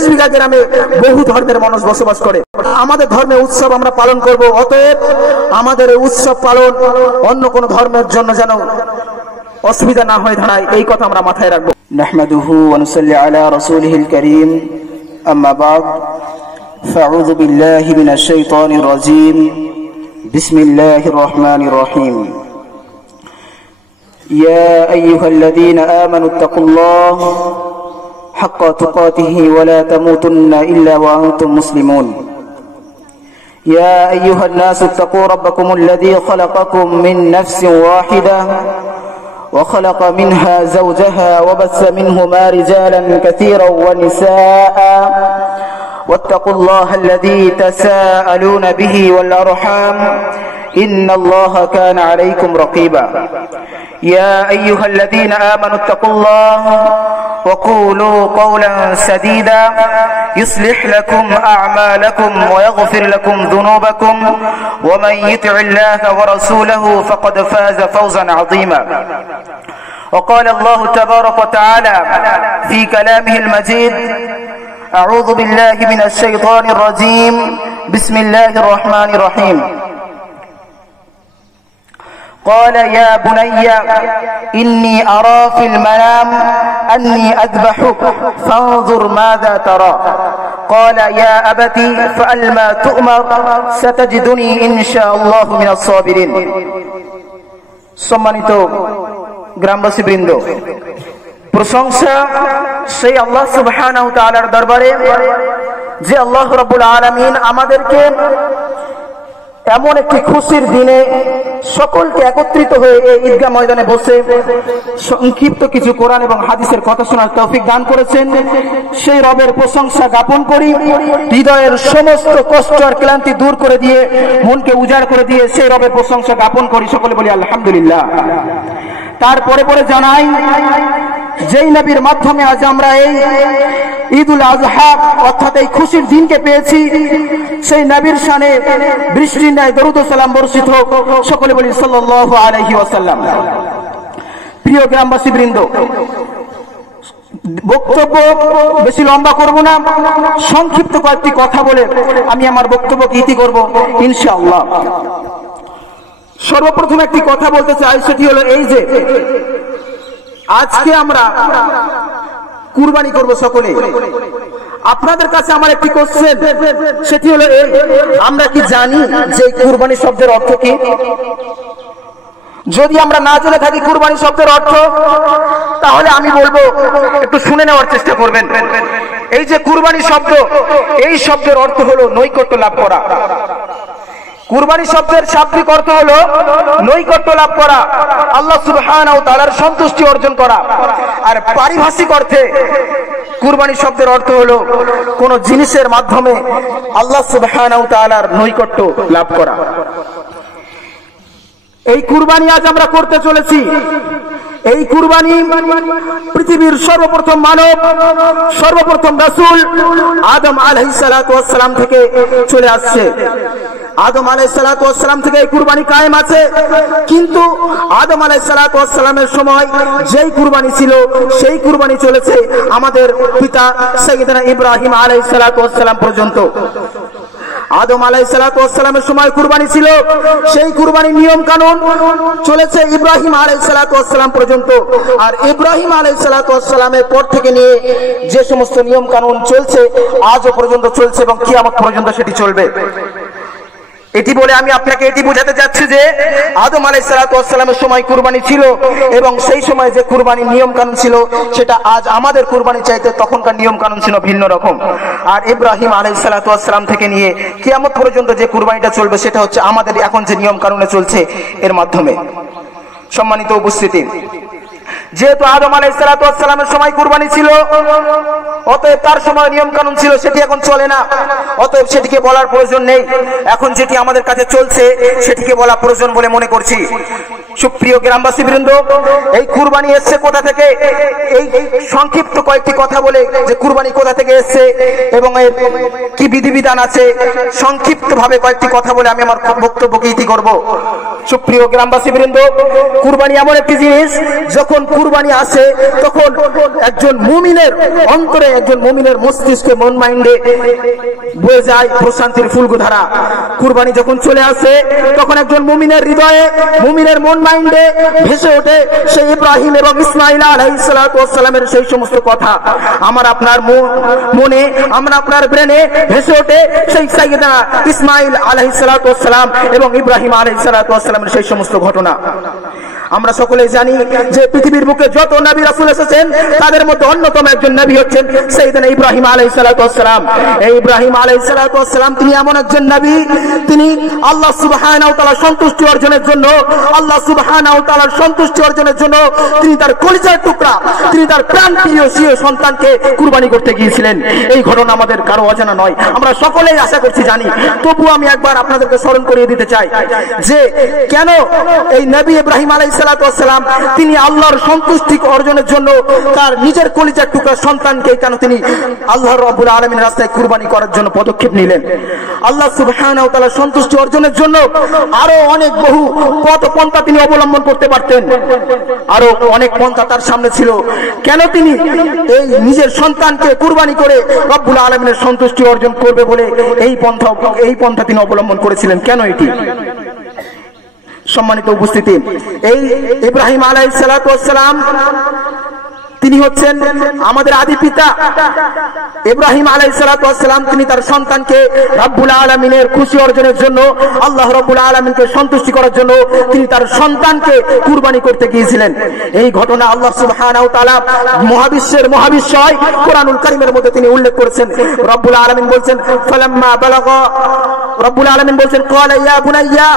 43 বিঘা গ্রামে বহু ধর্মের মানুষ বসবাস করে। আমাদের ধর্মে উৎসব আমরা পালন করব, অতএব আমাদের উৎসব পালন অন্য কোন ধর্মের জন্য যেন অসুবিধা না হয়ে দাঁড়ায়, এই কথা আমরা মাথায় রাখবো। নাহমাদুহু ওয়া নুসাল্লি আলা রাসূলিহিল কারীম, আম্মা বা'দ, ফাআউযু বিল্লাহি মিনাশ শাইতানির রাজীম, বিসমিল্লাহির রহমানির রহিম। ইয়া আইয়ুহাল্লাযীনা আমানুত্তাকুল্লাহ হাক্কা তুকাতিহি ওয়া লা তামুতুন্না ইল্লা ওয়া আনতুম মুসলিমুন। يا أيها الناس اتقوا ربكم الذي خلقكم من نفس واحدة وخلق منها زوجها وبث منهما رجالا كثيرا ونساء واتقوا الله الذي تساءلون به والأرحام إن الله كان عليكم رقيبا. يا أيها الذين آمنوا اتقوا الله وقولوا قولا سديدا يصلح لكم أعمالكم ويغفر لكم ذنوبكم ومن يطع الله ورسوله فقد فاز فوزا عظيما. وقال الله تبارك وتعالى في كلامه المجيد: أعوذ بالله من الشيطان الرجيم، بسم الله الرحمن الرحيم. قال يا بني إني أرى في المنام أني أذبحك فانظر ماذا ترى. قال يا أبت فعل ما تؤمر ستجدني إن شاء الله من الصابرين. সম্মানিত গ্রামবাসী বৃন্দ, প্রশংসা সেই আল্লাহ সুবহানাহু ওয়া তাআলার দরবারে যে আল্লাহ রাব্বুল আলামিন আমাদেরকে এমন একটি খুশির দিনে সকলকে একত্রিত হয়ে এই ঈদগাহ ময়দানে বসে সংক্ষিপ্ত কিছু কোরআন এবং হাদিসের কথা শোনার তৌফিক দান করেছেন। সেই রবের প্রশংসা জ্ঞাপন করি, হৃদয়ের সমস্ত কষ্ট আর ক্লান্তি দূর করে দিয়ে মনকে উজাড় করে দিয়ে সেই রবের প্রশংসা জ্ঞাপন করি। সকলে বলি আলহামদুলিল্লাহ। তারপরে পরে জানাই, যেই নবীর মাধ্যমে আজ আমরা এই ঈদুল আযহা অর্থাৎ এই খুশির দিনকে পেয়েছি, সেই নবীর শানে বৃষ্টির ন্যায় দরুদ ও সালাম বর্ষিত হোক। সকলে বলি সাল্লাল্লাহু আলাইহি ওয়াসাল্লাম। প্রিয় গ্রামবাসী বৃন্দ, বক্তব্য বেশি লম্বা করব না, সংক্ষিপ্ত কয়েকটি কথা বলে আমি আমার বক্তব্যকে ইতি করব ইনশাআল্লাহ। সর্বপ্রথম একটি কথা বলতে চাই, সেটি হলো এই যে আজকে আমরা কুরবানি করব সকলে। আপনাদের কাছে আমার একটি কোশ্চেন, সেটি হলো এই: আমরা কি জানি যে কুরবানি শব্দের অর্থ কি? যদি আমরা না জেনে থাকি কুরবানি শব্দের অর্থ, তাহলে আমি বলবো একটু শুনে নেওয়ার চেষ্টা করবেন। এই যে কুরবানি শব্দ, এই শব্দের অর্থ হলো নৈকট্য লাভ করা। কুরবানি শব্দের শাব্দিক অর্থ হলো নৈকট্য লাভ করা, আল্লাহ সুবহানাহু ওয়া তাআলার সন্তুষ্টি অর্জন করা। আর পারিভাষিক অর্থে কুরবানি শব্দের অর্থ হলো কোন জিনিসের মাধ্যমে আল্লাহ সুবহানাহু ওয়া তাআলার নৈকট্য লাভ করা। এই কুরবানি আজ আমরা করতে চলেছি। এই কুরবানি পৃথিবীর সর্বপ্রথম মানব, সর্বপ্রথম রাসূল আদম আলাইহিস সালাতু ওয়াস সালাম থেকে চলে আসছে। আদম আলাইহিস সালাতু ওয়াস সালাম থেকে এই কুরবানি কায়েম আছে। কিন্তু আদম আলাইহিস সালাতু ওয়াস সালামের সময় যেই কুরবানি ছিল, সেই কুরবানি চলেছে আমাদের পিতা সাইয়েদনা ইব্রাহিম আলাইহিস সালাতু ওয়াস সালাম পর্যন্ত। আদম আলাইহিস সালাতু ওয়াস সালামের সময় কুরবানি ছিল, সেই কুরবানির নিয়ম কানুন চলেছে ইব্রাহিম আলাইহিস সালাতু ওয়াস সালাম পর্যন্ত। আর ইব্রাহিম আলাইহিস সালাতু ওয়াস সালামের পর থেকে নিয়ে যে সমস্ত নিয়ম কানুন চলছে, আজও পর্যন্ত চলছে এবং কিয়ামত পর্যন্ত সেটি চলবে। এটি বলে আমি আপনাকে এটি বোঝাতে চাচ্ছি যে আদম আলাইহিস সালাতু ওয়াস সালামের সময় কুরবানি ছিল এবং সেই সময় যে কুরবানির নিয়ম কানুন ছিল, সেটা আজ আমাদের কুরবানি চাইতে তখনকার নিয়ম কানুন ছিল ভিন্ন রকম। আর ইব্রাহিম আলাইহিস সালাতু ওয়াস সালাম থেকে নিয়ে কিয়ামত পর্যন্ত যে কুরবানিটা চলবে, সেটা হচ্ছে আমাদের এখন যে নিয়ম কানুনে চলছে এর মাধ্যমে। সম্মানিত উপস্থিতি, যেহেতু আদম আলাইহিস সালাতু ওয়াস সালামের সময় কুরবানি ছিল, অতএব তার সময় নিয়ম কানুন ছিল, সেটি এখন চলে না, অতএব সেটিকে বলার প্রয়োজন নেই। এখন যেটি আমাদের কাছে চলছে সেটিকে বলা প্রয়োজন বলে মনে করছি। সুপ্রিয় গ্রামবাসী বৃন্দ, এই কুরবানি এসছে কোথা থেকে, এই সংক্ষিপ্ত কয়েকটি কথা বলে যে কুরবানি কোথা থেকে এসছে এবং এর কি বিধিবিধান আছে, সংক্ষিপ্ত ভাবে কয়েকটি কথা বলে আমি আমার বক্তব্যকে ইতি করব। সুপ্রিয় গ্রামবাসী বৃন্দ, কুরবানি এমন একটি জিনিস, যখন কুরবানি আসে তখন একজন মুমিনের অন্তরে, একজন মুমিনের মস্তিষ্কে, মন মাইন্ডে বয়ে যায় প্রশান্তির ফুলধারা। কুরবানি যখন চলে আসে তখন একজন মুমিনের হৃদয়ে, মুমিনের মন মাইন্ডে ভেসে ওঠে সেই ইব্রাহিম এবং ইসমাইল আলাইহিস সালাতু ওয়াস সালামের সেই সমস্ত কথা। আমার আপনার মনে, আমরা আপনার ব্রেনে ভেসে ওঠে সেই সাইয়েদনা ইসমাইল আলাইহিস সালাতু ওয়াস সালাম এবং ইব্রাহিম আলাইহিস সালাতু ওয়াস সালামের সেই সমস্ত ঘটনা। আমরা সকলেই জানি যে পৃথিবীর বুকে যত নবী রাসূল এসেছেন তাদের মধ্যে অন্যতম একজন নবী হচ্ছেন সাইয়েদনা ইব্রাহিম আলাইহিস সালাতু ওয়াস সালাম। এই ইব্রাহিম আলাইহিস সালাতু ওয়াস সালাম তিনি এমন একজন নবী, তিনি আল্লাহ সুবহানাহু ওয়া তাআলার সন্তুষ্টি অর্জনের জন্য, আল্লাহ সুবহানাহু ওয়া তাআলার সন্তুষ্টি অর্জনের জন্য তিনি তার কলিজার টুকরা, তিনি তার প্রাণপ্রিয় স্বীয় সন্তানকে কুরবানি করতে গিয়েছিলেন। এই ঘটনা আমাদের কারো অজানা নয়, আমরা সকলেই আশা করছি জানি। তবু আমি একবার আপনাদেরকে স্মরণ করিয়ে দিতে চাই যে কেন এই নবী ইব্রাহিম আলাইহিস সালাতু ওয়াস সালাম তিনি আল্লাহর সন্তুষ্টি অর্জনের জন্য তার নিজের কলিজার টুকরা সন্তানকে কেন তিনি আল্লাহ রাব্বুল আলামিনের রাস্তায় কুরবানি করার জন্য পদক্ষেপ নিলেন। আল্লাহ সুবহানাহু ওয়া তাআলার সন্তুষ্টি অর্জনের জন্য আরো অনেক বহু পথ পন্থা তিনি অবলম্বন করতে পারতেন, আরো অনেক পন্থা তার সামনে ছিল। কেন তিনি এই নিজের সন্তানকে কুরবানি করে রব্বুল আলামিনের সন্তুষ্টি অর্জন করবে বলে এই পন্থা তিনি অবলম্বন করেছিলেন? কেন এটি? সম্মানিত উপস্থিতি, এই ইব্রাহিম আলাইহিস সালাতু ওয়াস সালাম তিনি হচ্ছেন আমাদের আদি পিতা। ইব্রাহিম আলাইহিস সালাতু ওয়াস সালাম তিনি তার সন্তানকে রব্বুল আলামিনের খুশি অর্জনের জন্য, আল্লাহ রব্বুল আলামিনকে সন্তুষ্টি করার জন্য তিনি তার সন্তানকে কুরবানি করতে গিয়েছিলেন। এই ঘটনা আল্লাহ সুবহানাহু ওয়া তাআলা মহাবিশ্বের মহাবিশ্বয় কোরআনুল কারীমের মধ্যে তিনি উল্লেখ করেছেন। রব্বুল আলামিন বলেন ফালাম্মা বালাগা, রব্বুল আলামিন বলেন ক্বালা ইয়া বুনাইয়া,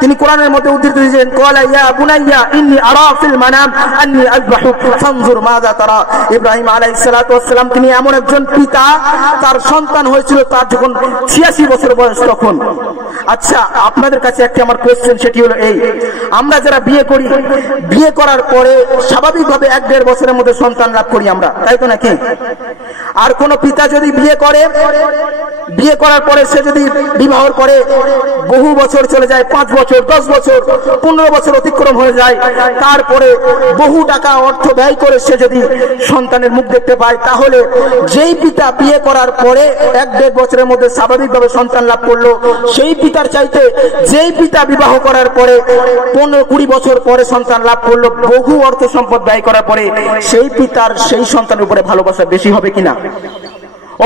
তিনি কোরআনের মধ্যে উদ্ধৃত দিয়েছেন ক্বালা ইয়া বুনাইয়া ইন্নী আরা ফিল মানাম আন্নী আযবাহুক ফানজুর মাযা তারা। ইব্রাহিম আলাইহিস সালাতু ওয়াস সালাম তিনি এমন একজন পিতা, তার সন্তান হয়েছিল তার যখন 86 বছর বয়স তখন। আচ্ছা, আপনাদের কাছে একটা আমার কোশ্চেন, সেটি হলো এই, আমরা যারা বিয়ে করি, বিয়ে করার পরে স্বাভাবিকভাবে 1-1.5 বছরের মধ্যে সন্তান লাভ করি আমরা, তাই তো নাকি? আর কোন পিতা যদি বিয়ে করে, বিয়ে করার পরে সে যদি বিবাহের পরে বহু বছর চলে যায়, 5 বছর, 10 বছর, 15 বছর অতিক্রম হয়ে যায়, তারপরে বহু টাকা অর্থ ব্যয় করে সে যদি সন্তানের মুখ দেখতে পায়, তাহলে যেই পিতা বিয়ে করার পরে 1-1.5 বছরের মধ্যে স্বাভাবিকভাবে সন্তান লাভ করলো, সেই পিতার চাইতে যেই পিতা বিবাহ করার পরে 15-20 বছর পরে সন্তান লাভ করলো, বহু অর্থ সম্পদ ব্যয় করার পরে, সেই পিতার সেই সন্তানের উপরে ভালোবাসা বেশি হবে কিনা?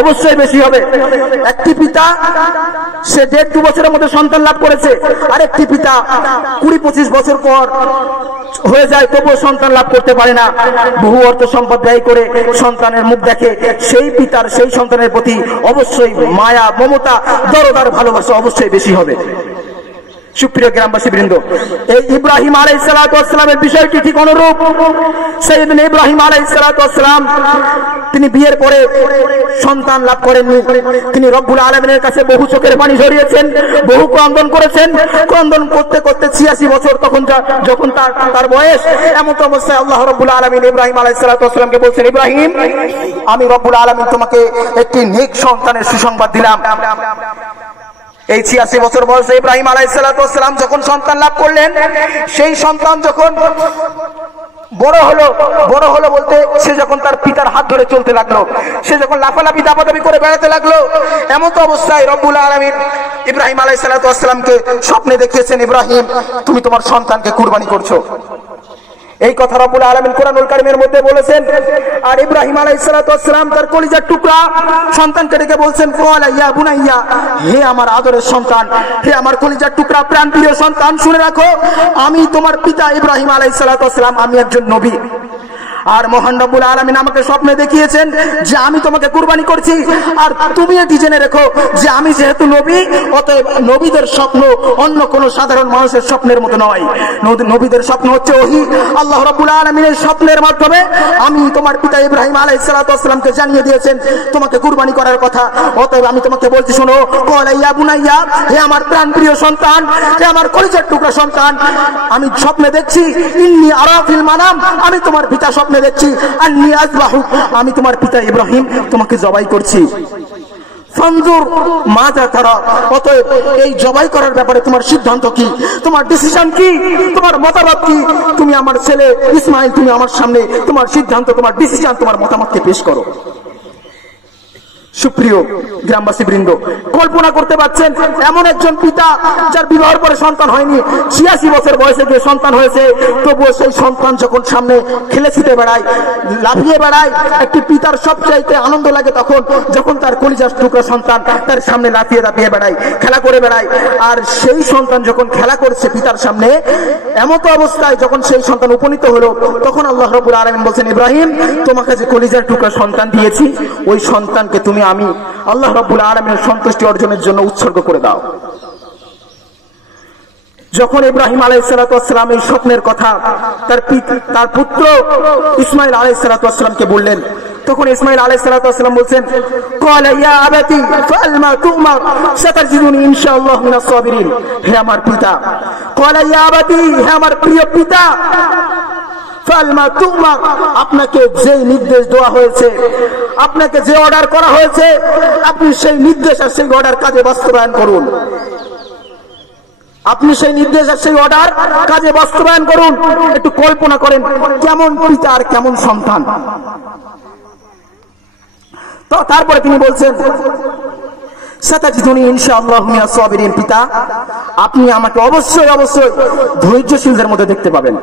অবশ্যই বেশি হবে। একটি পিতা সে 1.5-2 বছরের মধ্যে সন্তান লাভ করেছে, আর একটি পিতা 20-25 বছর পর হয়ে যায় তবুও সন্তান লাভ করতে পারে না, বহু অর্থ সম্পদ ব্যয় করে সন্তানের মুখ দেখে, সেই পিতার সেই সন্তানের প্রতি অবশ্যই মায়া, মমতা, দরদ আর ভালোবাসা অবশ্যই বেশি হবে। সুপ্রিয় গ্রামবাসী বৃন্দ, এই ইব্রাহিম আলাইহিস সালাতু ওয়াস সালামের বিষয়টি ঠিক অনুরূপ। সাইয়েদনা ইব্রাহিম আলাইহিস সালাতু ওয়াস সালাম তিনি বিয়ের পরে সন্তান লাভ করেননি। তিনি রব্বুল আলামিনের কাছে বহু চোখের পানি ঝরিয়েছেন, বহু ক্রন্দন করেছেন। ক্রন্দন করতে করতে 86 বছর যখন তার বয়স, এমন অবস্থায় আল্লাহ রব্বুল আলামিন ইব্রাহিম আলাইহিস সালাতু ওয়াস সালামকে বলছেন, ইব্রাহিম, আমি রব্বুল আলামিন তোমাকে একটি নেক সন্তানের সুসংবাদ দিলাম। এই 86 বছর বয়সে ইব্রাহিম আলাইহিস সালাতু ওয়াস সালাম যখন সন্তান লাভ করলেন, সেই সন্তান যখন বড় হলো বলতে সে যখন তার পিতার হাত ধরে চলতে লাগলো, সে যখন লাফালাফি দাপাদাপি করে বেড়াতে লাগলো, এমন তো অবস্থায় রব্বুল আলামিন ইব্রাহিম আলাইহিস সালাতু ওয়াস সালামকে স্বপ্নে দেখিয়েছেন, ইব্রাহিম, তুমি তোমার সন্তানকে কুরবানি করছো। এই কথা রব্বুল আলামিন কোরআনুল কারীমের মধ্যে বলেছেন। আর ইব্রাহিম আলাইহিস সালাতু ওয়াস সালাম তার কলিজার টুকরা সন্তানকে ডেকে বলছেন, ক্বালা ইয়া বুনাইয়া, হে আমার আদরের সন্তান, হে আমার কলিজার টুকরা প্রাণপ্রিয় সন্তান, শুনে রাখো, আমি তোমার পিতা ইব্রাহিম আলাইহিস সালাতু ওয়াস সালাম, আমি একজন নবী। আর মহান রব্বুল আলামিন আমাকে স্বপ্নে দেখিয়েছেন যে আমি তোমাকে কুরবানি করছি। আর তুমি এটি জেনে রেখো যে আমি যেহেতু নবী, অতএব নবীদের স্বপ্ন অন্য কোন সাধারণ মানুষের স্বপ্নের মতো নয়। নবীদের স্বপ্ন হচ্ছে ওহী। আল্লাহ রব্বুল আলামিনের স্বপ্নের মাধ্যমে আমি তোমার পিতা ইব্রাহিম আলাইহিস সালাতু ওয়াস সালামকে জানিয়ে দিয়েছেন তোমাকে কুরবানি করার কথা। অতএব আমি তোমাকে বলছি, শোনো, ক্বালা ইয়া বুনাইয়া, হে আমার প্রাণপ্রিয় সন্তান, হে আমার কলিজার টুকরা সন্তান, আমি স্বপ্নে দেখছি, ইন্নী আরা ফিল মানাম, আমি তোমার পিতা স্বপ্নে দেখছি, আন্নী আযবাহুক, আমি তোমার পিতা ইব্রাহিম তোমাকে জবাই করছি। ফানজুর মাযা তারা, অতএব এই জবাই করার ব্যাপারে তোমার সিদ্ধান্ত কি, তোমার ডিসিশন কি, তোমার মতামত কি? তুমি আমার ছেলে ইসমাইল, তুমি আমার সামনে তোমার সিদ্ধান্ত, তোমার ডিসিশন, তোমার মতামতকে পেশ করো। সুপ্রিয় গ্রামবাসী বৃন্দ, কল্পনা করতে পারছেন এমন একজন পিতা যার বিবাহের পরে সন্তান হয়নি, 86 বছর বয়সে গিয়ে সন্তান হয়েছে, তবুও সেই সন্তান যখন সামনে খেলে ছুটে বেড়ায়, লাফিয়ে বেড়ায়, একটি পিতার সবচাইতে আনন্দ লাগে তখন যখন তার কলিজার টুকরা সন্তান তার সামনে লাফিয়ে লাফিয়ে বেড়ায়, খেলা করে বেড়ায়। আর সেই সন্তান যখন খেলা করছে পিতার সামনে, এমতো অবস্থায় যখন সেই সন্তান উপনীত হলো, তখন আল্লাহ রাব্বুল আলামিন বলছেন, ইব্রাহিম, তোমাকে যে কলিজার টুকরা সন্তান দিয়েছি, ওই সন্তানকে তুমি আমি আল্লাহ রাব্বুল আলামিনের সন্তুষ্টি অর্জনের জন্য উৎসর্গ করে দাও। যখন ইব্রাহিম আলাইহিস সালাতু ওয়াস সালাম এই স্বপ্নের কথা তার পুত্র ইসমাইল আলাইহিস সালাতু ওয়াস সালামকে বললেন, তখন ইসমাইল আলাইহিস সালাতু ওয়াস সালাম বলছেন, ক্বালা ইয়া আবাতি ফাআল মা তু'মার সাতাজিদুনি ইনশাআল্লাহ মিনাস সাবিরিন। হে আমার পিতা, ক্বালা ইয়া আবাতি, হে আমার প্রিয় পিতা, আপনাকে যে নির্দেশ দেওয়া হয়েছে, আপনাকে যে অর্ডার করা হয়েছে, আপনি সেই নির্দেশ আর সেই অর্ডার কাজে বাস্তবায়ন করুন। আপনি সেই নির্দেশ আর সেই অর্ডার কাজে বাস্তবায়ন করুন। একটু কল্পনা করেন কেমন পিতা আর কেমন সন্তান। তো তারপরে তিনি বলছেন, সাতাজিদুনি ইনশাআল্লাহু মিনাস সাবিরিন। পিতা, আপনি আমাকে অবশ্যই অবশ্যই ধৈর্যশীলদের মধ্যে দেখতে পাবেন।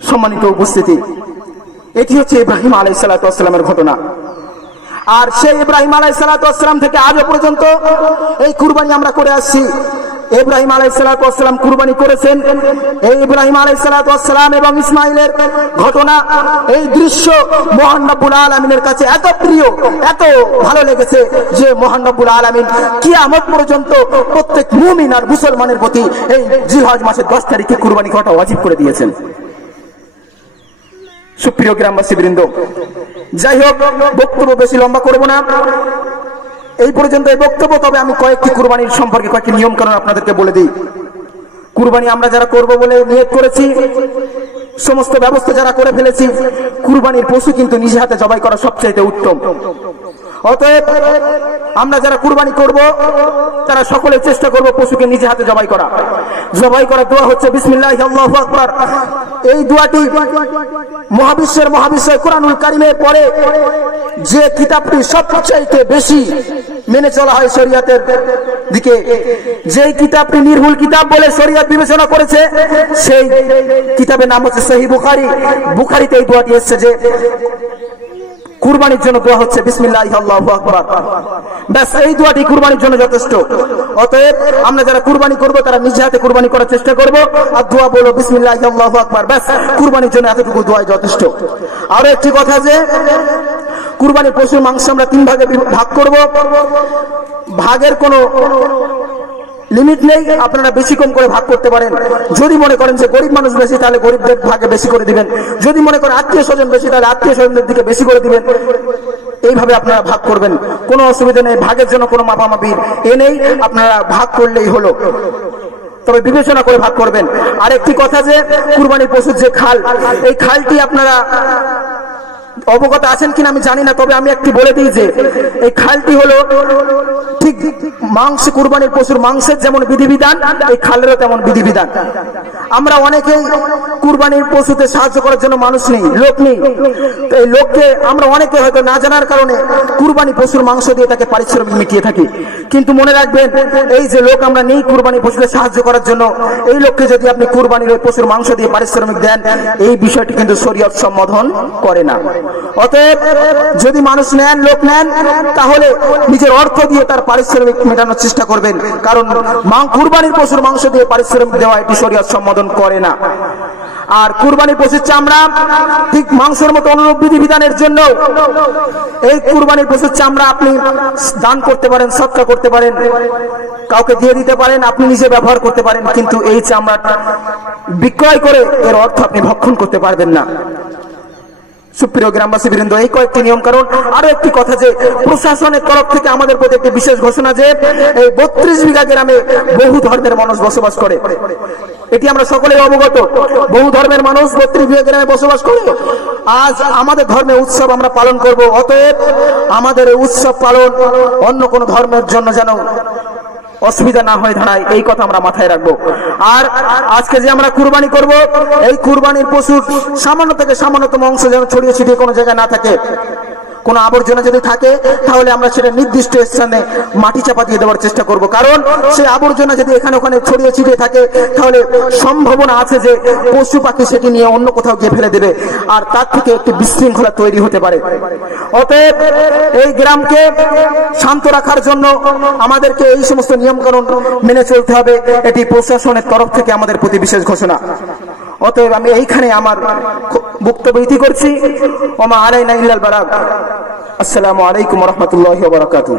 সম্মানিত উপস্থিতি, এটি হচ্ছে ইব্রাহিম আলাইহিস সালাতু ওয়াস সালামের ঘটনা। আর সেই ইব্রাহিম আলাইহিস সালাতু ওয়াস সালাম থেকে আজও পর্যন্ত এই কুরবানি আমরা করে আসছি। ইব্রাহিম আলাইহিস সালাতু ওয়াস সালাম কুরবানি করেছেন। এই ইব্রাহিম আলাইহিস সালাতু ওয়াস সালাম এবং ইসমাইলের ঘটনা, এই দৃশ্য মহান রব্বুল আলামিনের কাছে এত প্রিয়, এত ভালো লেগেছে যে মহান রব্বুল আলামিন কিয়ামত পর্যন্ত প্রত্যেক মুমিন আর মুসলমানের প্রতি এই জিলহজ মাসের 10 তারিখে কুরবানি করাটা ওয়াজিব করে দিয়েছেন। সুপ্রিয় গ্রামবাসী বৃন্দ, যাই হোক, বক্তব্য বেশি লম্বা করব না, এই পর্যন্ত এই বক্তব্য। তবে আমি কয়েকটি কুরবানির সম্পর্কে কয়েকটি নিয়ম কানুন আপনাদেরকে বলে দিই। কুরবানি আমরা যারা করব বলে নিয়ত করেছি, সমস্ত ব্যবস্থা যারা করে ফেলেছি, কুরবানির পশু কিন্তু নিজে হাতে জবাই করা সবচাইতে উত্তম। অতএব আমরা যারা কুরবানি করব তারা সকলে চেষ্টা করব পশুকে নিজে হাতে জবাই করা। জবাই করার দোয়া হচ্ছে বিসমিল্লাহি আল্লাহু আকবার। এই দোয়াটি মহাবিশ্বের মহাবিশ্বয় কোরআনুল কারীমের পরে যে কিতাবটি সবচাইতে বেশি মেনে চলা হয় শরীয়তের দিকে, যেই কিতাবটি নির্ভুল কিতাব বলে শরীয়ত বিবেচনা করেছে, সেই কিতাবের নাম হচ্ছে সহিহ বুখারী। বুখারীতে এই দোয়াটি এসেছে যে কুরবানির জন্য দোয়া হচ্ছে বিসমিল্লাহি আল্লাহু আকবার। ব্যাস, এই দোয়াটি কুরবানির জন্য যথেষ্ট। অতএব আমরা যারা কুরবানি করব তারা নিজে হাতে কুরবানি করার চেষ্টা করব, আর দোয়া বলবো বিসমিল্লাহি আল্লাহু আকবার। ব্যাস, কুরবানির জন্য এতটুকু দোয়াই যথেষ্ট। আরো একটি কথা যে কুরবানির পশুর মাংস আমরা 3 ভাগে ভাগ করব। ভাগের কোনো লিমিট নেই, আপনারা বেশি কম করে ভাগ করতে পারেন। যদি মনে করেন যে গরিব মানুষ বেশি, তাহলে গরিবদের ভাগে বেশি করে দিবেন। যদি মনে করেন আত্মীয় স্বজন বেশি, তাহলে আত্মীয় স্বজনদের দিকে বেশি করে দিবেন। এইভাবে আপনারা ভাগ করবেন, কোনো অসুবিধা নেই। ভাগের জন্য কোনো মাপামাপির নেই, আপনারা ভাগ করলেই হলো। তবে বিবেচনা করে ভাগ করবেন। আরেকটি কথা যে কুরবানির পশুর যে খাল, এই খালটি আপনারা অবগত আছেন কিনা আমি জানি না, তবে আমি একটি বলে দিই যে এই খালটি হলো ঠিক মাংস, কুরবানির পশুর মাংসের যেমন বিধিবিধান, এই খালেরও তেমন বিধিবিধান। আমরা অনেকেই কুরবানির পশুতে সাহায্য করার জন্য মানুষ নেই, লোক নেই। এই লোককে আমরা অনেকে হয়তো না জানার কারণে কুরবানি পশুর মাংস দিয়ে তাকে পারিশ্রমিক মিটিয়ে থাকি। কিন্তু মনে রাখবেন, এই যে লোক আমরা নেই কুরবানি পশুকে সাহায্য করার জন্য, এই লোককে যদি আপনি কুরবানির ওই পশুর মাংস দিয়ে পারিশ্রমিক দেন, এই বিষয়টি কিন্তু শরীয়ত সম্বোধন করে না। অতএব যদি মানুষ নেন, লোক নেন, তাহলে নিজের অর্থ দিয়ে তার পারিশ্রমিক মেটানোর চেষ্টা করবেন, কারণ কুরবানির পশুর মাংস দিয়ে পারিশ্রমিক দেওয়া এটি শরীয়ত সম্বোধন করে না। আর কুরবানির পশুর চামড়া ঠিক মাংসের মতো অনুরূপ বিধিবিধানের জন্য এই কুরবানির পশুর চামড়া আপনি দান করতে পারেন, সদকা করতে পারেন, কাউকে দিয়ে দিতে পারেন, আপনি নিজে ব্যবহার করতে পারেন, কিন্তু এই চামড়া বিক্রয় করে এর অর্থ আপনি ভক্ষণ করতে পারবেন না। সুপ্রিয় গ্রামবাসী বৃন্দ, এই কয়েকটি নিয়ম কারণ। আরো একটি কথা যে প্রশাসনের তরফ থেকে আমাদের প্রতি একটি বিশেষ ঘোষণা যে এই 32 বিঘা গ্রামে বহু ধর্মের মানুষ বসবাস করে। এটি আমরা সকলেই অবগত, বহু ধর্মের মানুষ 32 বিঘা গ্রামে বসবাস করে। আজ আমাদের ধর্মের উৎসব আমরা পালন করব, অতএব আমাদের এই উৎসব পালন অন্য কোন ধর্মের জন্য যেন অসুবিধা না হয়ে দাঁড়ায়, এই কথা আমরা মাথায় রাখবো। আর আজকে যে আমরা কুরবানি করব, এই কুরবানির পশুর সামান্য থেকে সামান্যতম অংশ যেন ছড়িয়ে ছিটিয়ে কোনো জায়গায় না থাকে। কোন আবর্জনা যদি থাকে তাহলে আমরা সেটা নির্দিষ্ট স্থানে মাটি চাপা দিয়ে দেওয়ার চেষ্টা করব, কারণ সেই আবর্জনা যদি এখানে ওখানে ছড়িয়ে ছিটিয়ে থাকে তাহলে সম্ভাবনা আছে যে পশু পাখি সেটি নিয়ে অন্য কোথাও গিয়ে ফেলে দেবে, আর তার থেকে একটি বিশৃঙ্খলা তৈরি হতে পারে। অতএব এই গ্রামকে শান্ত রাখার জন্য আমাদেরকে এই সমস্ত নিয়ম কানুন মেনে চলতে হবে, এটি প্রশাসনের তরফ থেকে আমাদের প্রতি বিশেষ ঘোষণা। অতএব আমি এইখানে আমার বক্তব্য ইতি করছি। ওমা আলাইনা ইল্লাল বালাগ। আসসালামু আলাইকুম ওয়া রাহমাতুল্লাহি ওয়া বারাকাতুহু।